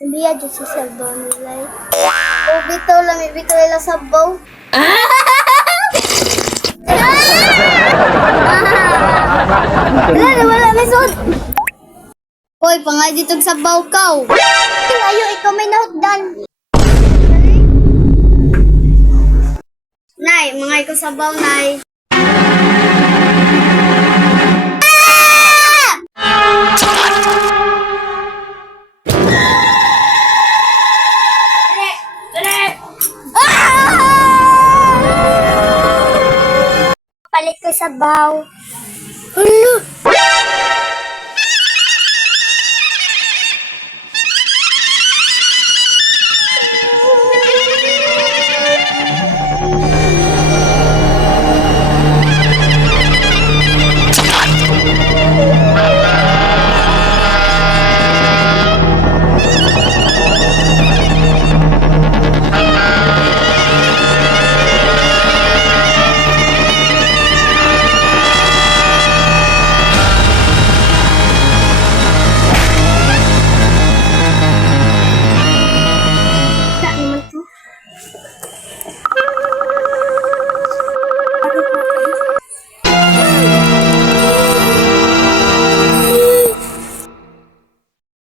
Hindi ya dyan si sabaw nila. O bitaw lang, bitaw nila sabaw. Wala, mesod. Hoy, pangay dito sabaw kaw. Ayo, ikaw may nahutdan. Nay, mangay ko sabaw, nay. Palit ko sabaw. Hello!